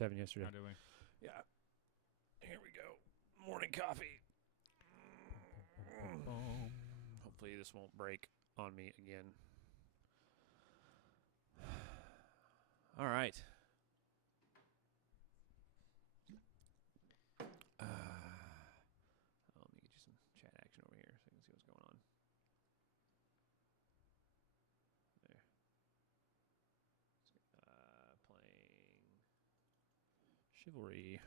7 yesterday. How do we? Yeah. Here we go. Morning coffee. Hopefully this won't break on me again. All right. Let me get you some chat action over here so you can see what's going on. There. Playing Chivalry.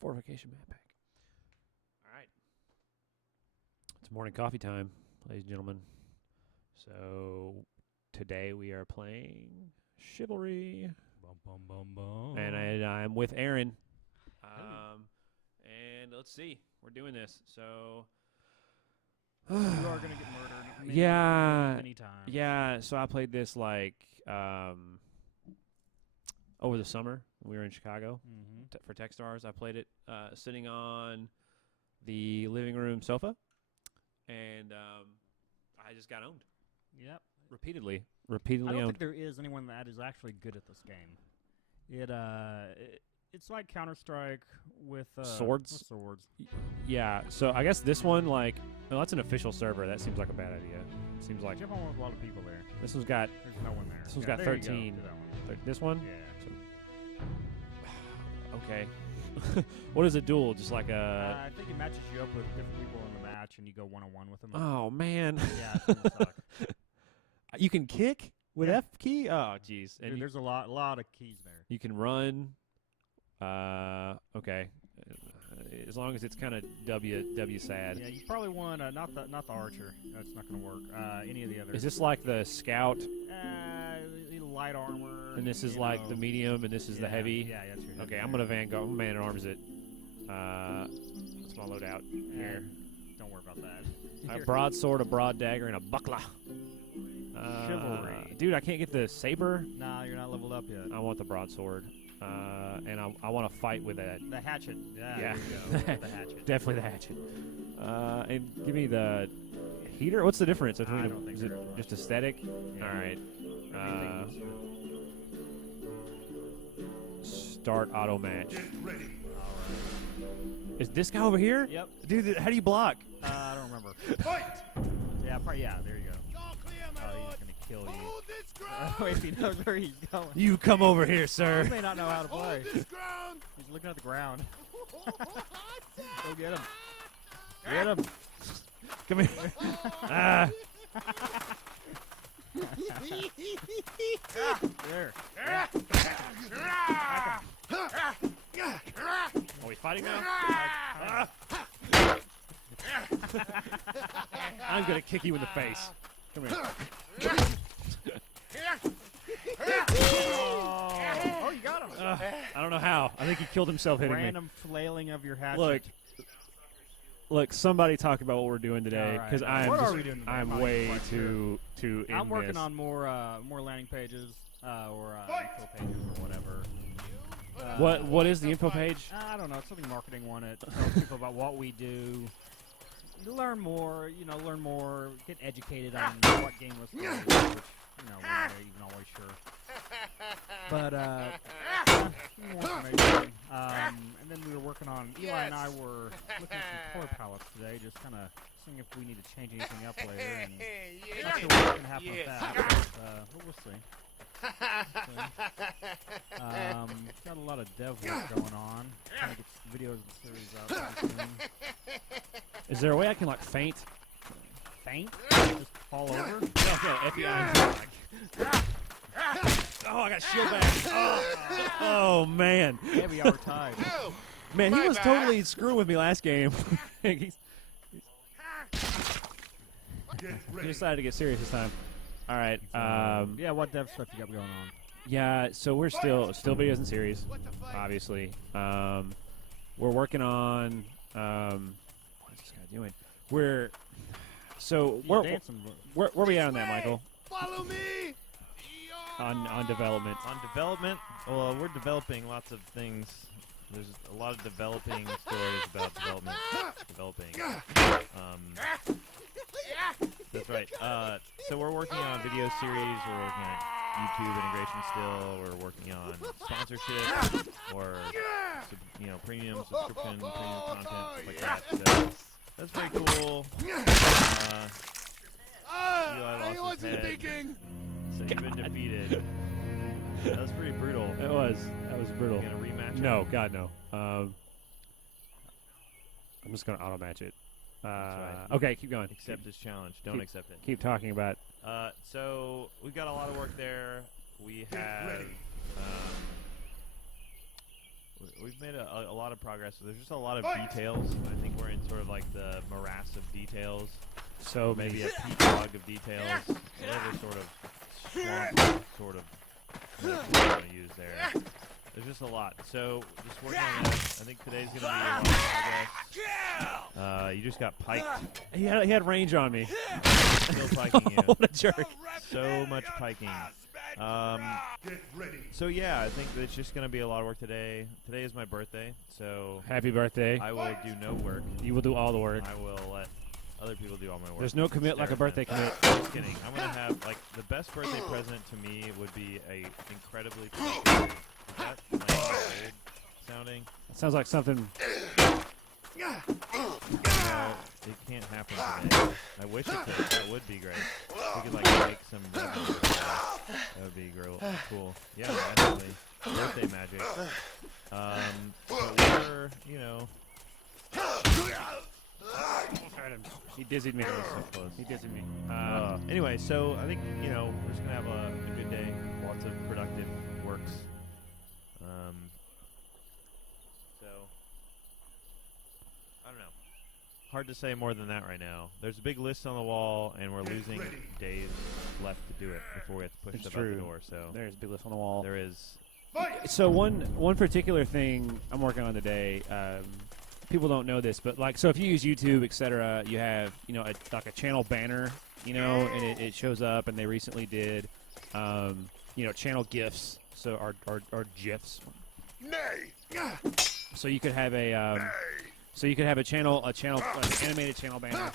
Fortification map pack. All right. It's morning coffee time, ladies and gentlemen. So today we are playing Chivalry. Bum, bum, bum, bum. And I'm with Aaron. And let's see. We're doing this. So you are going to get murdered many times. Yeah, so I played this like over the summer when we were in Chicago for Techstars. I played it sitting on the living room sofa, and I just got owned. Yep. Repeatedly I don't owned. think there is anyone that is actually good at this game. It's like Counter-Strike with Swords? With swords. Yeah, so I guess this one, like, well, that's an official server. That seems like a bad idea. It seems like Jump on with a lot of people there. this one's got There's no one there. This one's Yeah, got there you go. 13. Do that one. this one. Yeah. Okay. What is a duel? Just like a. I think it matches you up with different people in the match, and you go one-on-one with them. Oh man. Yeah, it's gonna suck. You can kick with Yeah. F key. Oh jeez. And Dude, there's a lot of keys there. you can run. Okay. As long as it's kind of W sad. Yeah, you probably want not the archer. That's not gonna work. Any of the others. Is this like the scout? Light armor. And this is you like know. the medium, and this is the heavy. Yeah, that's your heavy. Okay, I'm gonna Vanguard. I'm man at arms it. What's my loadout here? Don't worry about that. A broadsword, a broad dagger, and a buckler. Chivalry. Dude, I can't get the saber. Nah, you're not leveled up yet. I want the broadsword. And I want to fight with that. The hatchet. Yeah. Yeah. There you go. The hatchet. Definitely the hatchet. And give me the heater. What's the difference between I them? don't think Is it there is much. just aesthetic? Yeah. All right. Start auto match. Is this guy over here? Yep. Dude, how do you block? I don't remember. Yeah, probably. Yeah, there you go. Oh, he's gonna kill you. Wait, he knows where he's going. You come over here, He sir. may not know how to play. He's looking at the ground. Go get him. Get him. Come here. Ah. There. Are we fighting now? I'm gonna kick you in the face. Come here. Oh, you got him. I don't know how. I think he killed himself hitting Random flailing of your hatchet. me. Look, somebody talk about what we're doing today, All right. because What are we doing today? I'm I'm way not too in I'm working this. on more landing pages or info pages or whatever. What is the info page? I don't know. It's something marketing one. It tells people about what we do. Learn more. Learn more. Get educated on what GameWisp is, which we're not even always sure. But more information. And then we were working on. Eli and I were looking at some color palettes today, just kind of seeing if we need to change anything up later. And not sure what's gonna happen with that, but we'll see. Got a lot of dev work going on. Trying to get some videos and series out pretty soon. Is there a way I can like faint? Faint? Just fall over? Oh, I got shield back. Oh man. Yeah, we are tied. Man, he was totally screwing with me last game. He decided to get serious this time. All right. Yeah, what dev stuff you got going on? Yeah, so we're still videos in series, obviously. We're working on what's this guy doing? Where we at on that, Michael? Follow me. On development. On development, well, we're developing lots of things. There's a lot of developing stories about developing. Right. So we're working on a video series. We're working on YouTube integration still. We're working on sponsorship or premium subscription, premium content, stuff like that. So that's very cool. Eli lost his head. So you've been defeated. That was pretty brutal. That was brutal. You gonna rematch it? No, God no. I'm just gonna auto match it. right. Okay, keep going. Accept this challenge. Don't accept it. Keep talking about. So we've got a lot of work there. We have we've made a lot of progress. There's just a lot of details. I think we're in sort of like the morass of details. So Maybe a peatbog of details. Whatever sort of swamp sort of you want to use there. There's just a lot. So just working on that. I think today's going to be a lot of progress. You just got piked. He had range on me. Still piking you. What a jerk. So much piking. So yeah, I think it's just going to be a lot of work today. Today is my birthday, so Happy birthday. I will do no work. You will do all the work. I will let other people do all my work. There's no commit like a birthday commit. Just kidding. I'm going to have, the best birthday present to me would be a incredibly productive. Is that old sounding? It sounds like something. No, it can't happen today. I wish it could. That would be great. We could make some revenue. That would be cool. Yeah, definitely. Birthday magic. But we're, He dizzied me. so close. He dizzied me. Anyway, so I think, we're just going to have a good day. Lots of productive works. So, I don't know. Hard to say more than that right now. There's a big list on the wall, and we're losing days left to do it before we have to push It's stuff true. out the door. So There's a big list on the wall. there is. So one particular thing I'm working on today. People don't know this, but so if you use YouTube, etc., you have a channel banner, and it shows up. And they recently did, channel GIFs. So our GIFs. So you could have a channel, an animated channel banner.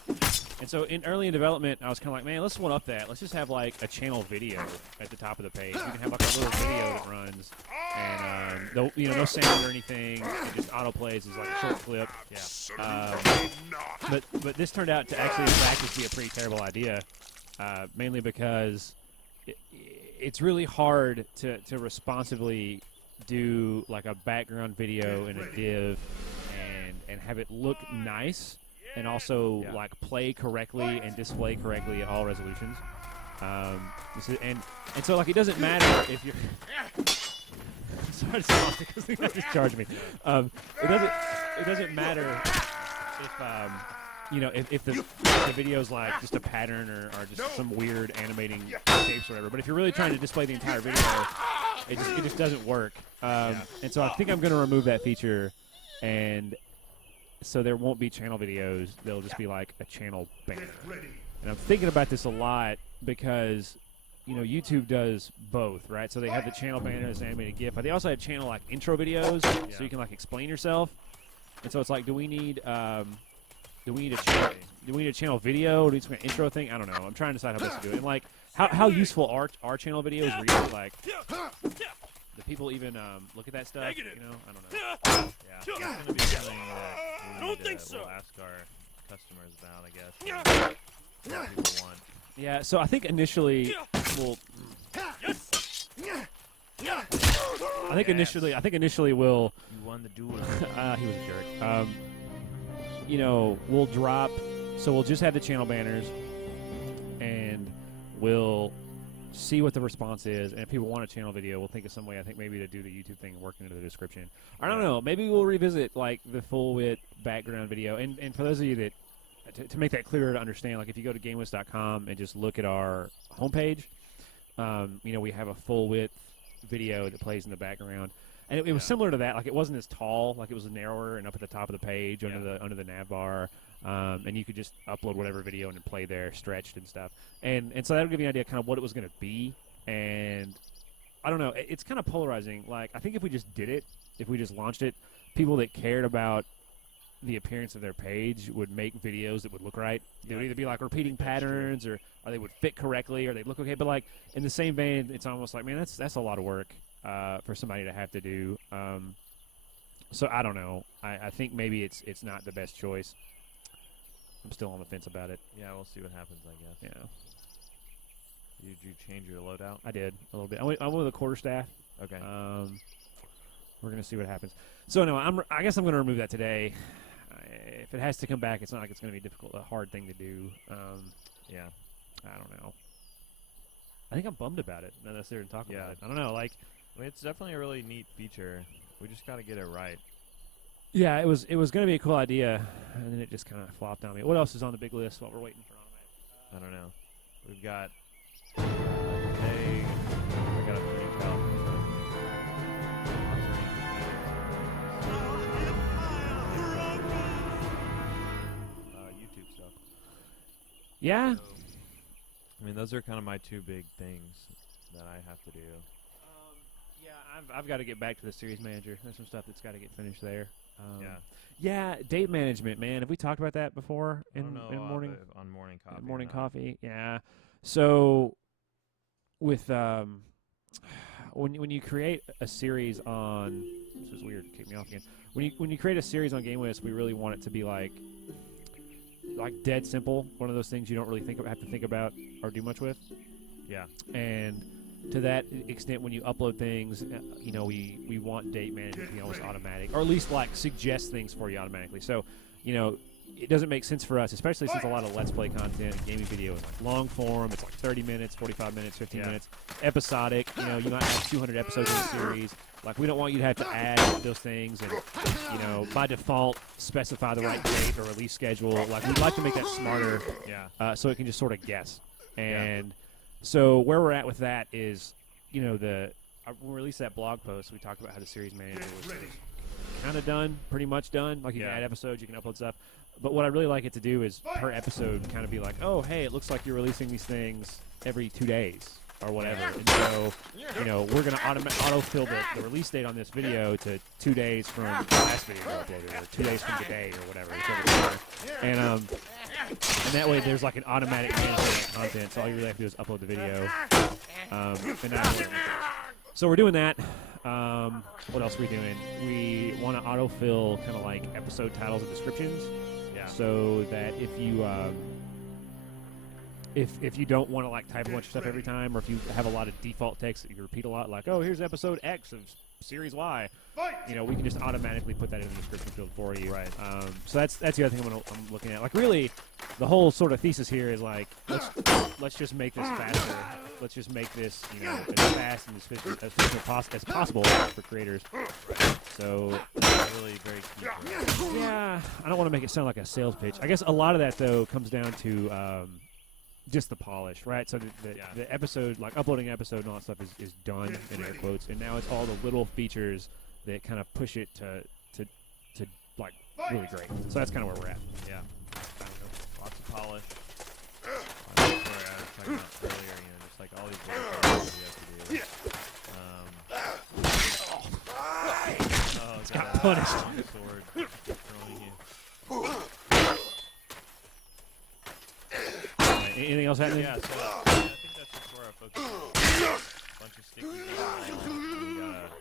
And so early in development, I was kind of like, man, let's one up that. Let's just have a channel video at the top of the page. You can have a little video that runs, and no sound or anything. It just auto plays as a short clip. Yeah. But this turned out to actually in practice be a pretty terrible idea, mainly because it's really hard to responsibly do a background video in a div and have it look nice and also play correctly and display correctly at all resolutions. And so it doesn't matter if you're sorry to stop because they just charged me. It doesn't matter if the video's just a pattern or just some weird animating shapes or whatever. But if you're really trying to display the entire video, it just doesn't work. And so I think I'm going to remove that feature, and so there won't be channel videos. They'll just be a channel banner. And I'm thinking about this a lot because YouTube does both, right? So they have the channel banner as an animated GIF, but they also have channel intro videos, so you can explain yourself. And so it's do we need a channel video? Do we need some intro thing? I don't know. I'm trying to decide how best to do it. And how useful are channel videos really? Do people even look at that stuff? I don't know. Yeah, it's going to be something that we'll ask our customers about, I guess. What people want. Yeah, so I think initially we'll. I think initially we'll. You won the duel. He was a jerk. We'll drop. So we'll just have the channel banners, and we'll see what the response is. And if people want a channel video, we'll think of some way. I think maybe to do the YouTube thing, working into the description. I don't know. Maybe we'll revisit the full width background video. And for those of you that. To make that clearer to understand, if you go to GameWisp.com and just look at our homepage, we have a full width video that plays in the background, and it was similar to that. It wasn't as tall, it was narrower and up at the top of the page under the nav bar, and you could just upload whatever video and play there, stretched and stuff, and so that'll give you an idea kind of what it was going to be. And I don't know, it's kind of polarizing. I think if we just did it, if we just launched it, people that cared about the appearance of their page would make videos that would look right. They would either be like repeating patterns, or they would fit correctly, or they'd look okay. But like in the same vein, it's almost like, man, that's a lot of work for somebody to have to do. So I don't know. I think maybe it's not the best choice. I'm still on the fence about it. Yeah, we'll see what happens, I guess. Yeah, Did you change your loadout? I did a little bit. I went with a quarterstaff. Okay. We're gonna see what happens. So anyway, I guess I'm gonna remove that today. If it has to come back, it's not like it's gonna be a hard thing to do. Yeah. I don't know. I think I'm bummed about it. Now that they're talking Yeah. about it, I don't know. Like, I mean, it's definitely a really neat feature. We just got to get it right. yeah, it was gonna be a cool idea, and then it just kind of flopped on me. What else is on the big list while we're waiting for automatic? I don't know. We've got I got a pretty belt. YouTube stuff. Yeah. So, I mean, those are kind of my two big things that I have to do. Yeah, I've got to get back to the series manager. There's some stuff that's got to get finished there. Yeah. Yeah, date management, man. Have we talked about that before I don't know, in morning on morning coffee. morning no. coffee? Yeah. So with when you create a series on, this is weird, kick me off again. When you create a series on GameWisp, we really want it to be like dead simple. One of those things you don't really have to think about or do much with. Yeah. And to that extent, when you upload things, we want date management to be almost automatic, or at least like suggest things for you automatically. So, it doesn't make sense for us, especially since a lot of Let's Play content, gaming video is like long form. It's like 30 minutes, 45 minutes, 15 minutes, episodic. You might have 200 episodes in a series. Like, we don't want you to have to add those things and, by default, specify the right date or release schedule. Like, we'd like to make that smarter, so it can just sort of guess. And so where we're at with that is, when we released that blog post, we talked about how the series manager was kind of done, pretty much done. Like, you can add episodes, you can upload stuff. But what I'd really like it to do is per episode kind of be like, oh, hey, it looks like you're releasing these things every 2 days or whatever. And so, we're going to autofill the release date on this video to 2 days from the last video we uploaded, or 2 days from today or whatever. And that way there's like an automatic management of content. So all you really have to do is upload the video. So we're doing that. What else are we doing? We want to autofill kind of like episode titles and descriptions. Yeah. So that if you if you don't want to like type a bunch of stuff every time, or if you have a lot of default text that you repeat a lot, like, oh, here's episode X of Series Y, we can just automatically put that in the description field for you. Right. So that's the other thing I'm looking at. Like, really, the whole sort of thesis here is like, let's just make this faster. Let's just make this, as fast and as efficient as possible for creators. So, That's really very key for us. yeah, I don't want to make it sound like a sales pitch. I guess a lot of that, though, comes down to just the polish, right? So the episode, like uploading an episode and all that stuff is done, in air quotes, and now it's all the little features that kind of push it to like really great. So that's kind of where we're at. Yeah. Lots of polish. That's where I was talking about earlier, just like all these little things we have to do. Got punished. Long sword throwing you. Anything else happening? Yeah, so I think that's just where our focus is. A bunch of sticky things. We gotta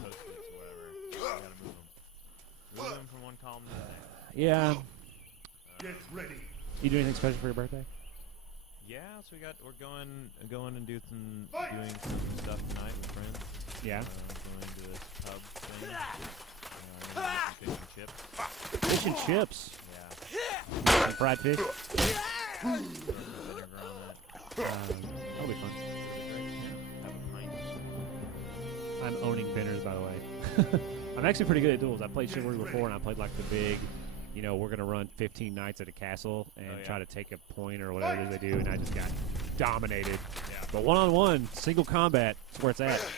post-its or whatever. We gotta move them. Move them from one column to the next. Yeah. Get ready. You do anything special for your birthday? Yeah, so we're going and doing some stuff tonight with friends. Yeah. Going to this pub thing. Fish and chips. Fish and chips. Yeah. Like fried fish. Throw some vinegar on that. That'll be fun. Have a pint. I'm owning Benners, by the way. I'm actually pretty good at duels. I played Chivalry before, and I played like the big, we're going to run 15 nights at a castle and try to take a point or whatever it is they do, and I just got dominated. Yeah. But one-on-one, single combat, is where it's at. So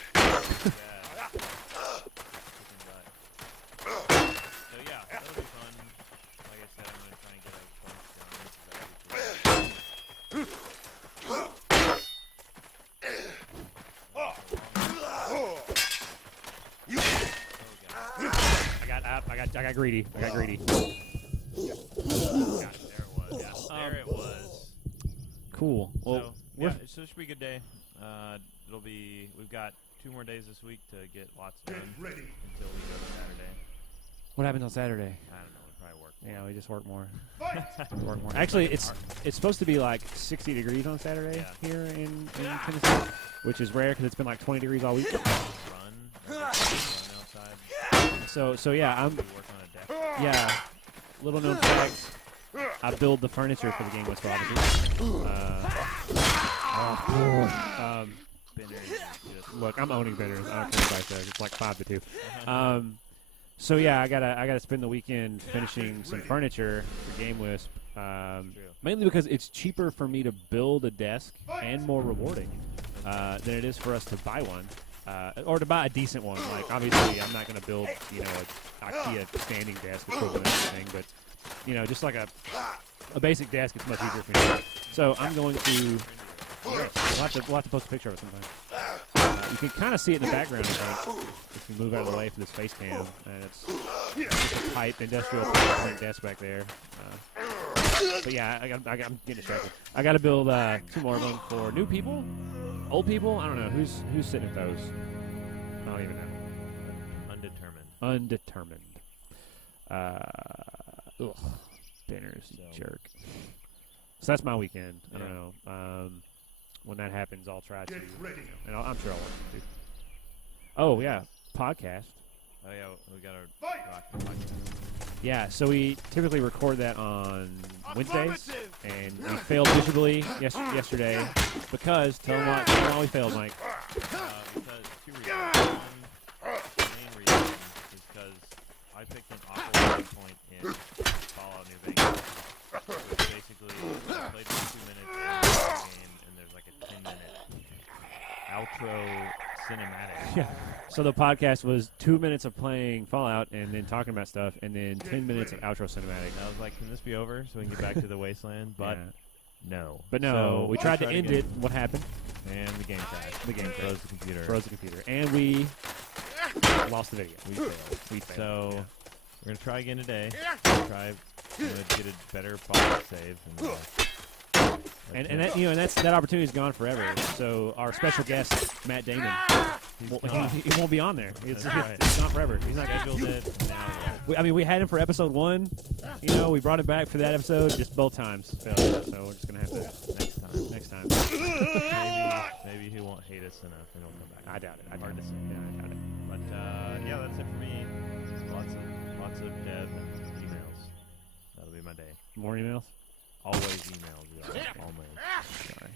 yeah, that'll be fun. Like I said, I'm gonna try and get a bunch done. I got I got greedy. I got greedy. Got it. There it was. Yeah. There it was. Cool. Well, So, we're yeah, so it should be a good day. We've got 2 more days this week to get lots done Get ready. until we go to Saturday. what happens on Saturday? I don't know. We'll probably work more. Yeah, we just work more. Fight! We work more. Actually, it's supposed to be like 60 degrees on Saturday Yeah. here in Tennessee, which is rare because it's been like 20 degrees all week. Run outside. So yeah, I'm We work on a deck. yeah. Little known facts. I build the furniture for the GameWisp, obviously. Spinners just Look, I'm owning bidders. I don't care what anybody says. It's like 5-2. So yeah, I gotta spend the weekend finishing some furniture for GameWisp. True. Mainly because it's cheaper for me to build a desk and more rewarding than it is for us to buy one. Or to buy a decent one. Like, obviously, I'm not going to build, a IKEA standing desk equivalent or anything, but, just like a basic desk, it's much easier for me. So I'm going to, we'll have to post a picture of it sometime. You can kind of see it in the background, I think, if you move out of the way for this face cam. And it's just a pipe, industrial pipe desk back there. But yeah, I'm getting distracted. I got to build 2 more of them for new people. Old people? I don't know. Who's sitting at those? I don't even know. Undetermined. Ugh. Spinners, you So- jerk. So that's my weekend. I Yeah. don't know. When that happens, I'll try to. Get ready. And I'm sure I'll watch it too. Oh, yeah. Podcast. Oh yeah, we got our Fight! rock podcast. Yeah, so we typically record that on Wednesdays, and we failed miserably yesterday because, tell them why we failed, Mike. Because 2 reasons. One, the main reason is because I picked an awful point in Fallout New Vegas, which basically I played for 2 minutes in the game, and there's like a 10-minute outro cinematic. Yeah. So the podcast was 2 minutes of playing Fallout and then talking about stuff, and then 10 minutes of outro cinematic. And I was like, can this be over so we can get back to the wasteland? But Yeah. no. But no, So we tried to tried end again, it. What happened? and the game crashed. The game froze the computer. Froze the computer, and we lost the video. We failed. We failed. So yeah. we're gonna try again today. I'm gonna get a better file save. And that opportunity is gone forever. So our special guest Matt Damon, he won't be on there. It's That's right. it's gone forever. He's not scheduled gonna. it now. We had him for episode 1. We brought him back for that episode. Just both times failed. So we're just gonna have to Next time. next time. Maybe he won't hate us enough and he'll come back. I doubt it. Hard to say. Yeah, I doubt it. But yeah, that's it for me. Lots of dev and emails. That'll be my day. More emails. Always emails. Yeah, always. Sorry.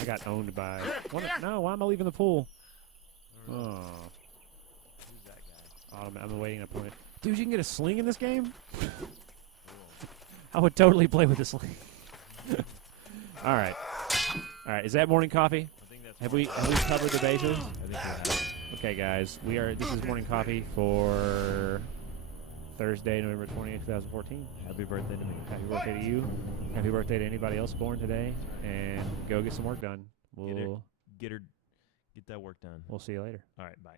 I got owned by. No, why am I leaving the pool? Oh, Who's that guy? I'm awaiting an opponent. Dude, you can get a sling in this game? Cool. I would totally play with a sling. All right. Is that morning coffee? I think that's Have we covered the bases? I think we have. Okay, guys. This is morning coffee for Thursday, November 20th, 2014. Happy birthday to me. Happy birthday to you. Happy birthday to anybody else born today. And go get some work done. Get that work done. We'll see you later. All right, bye.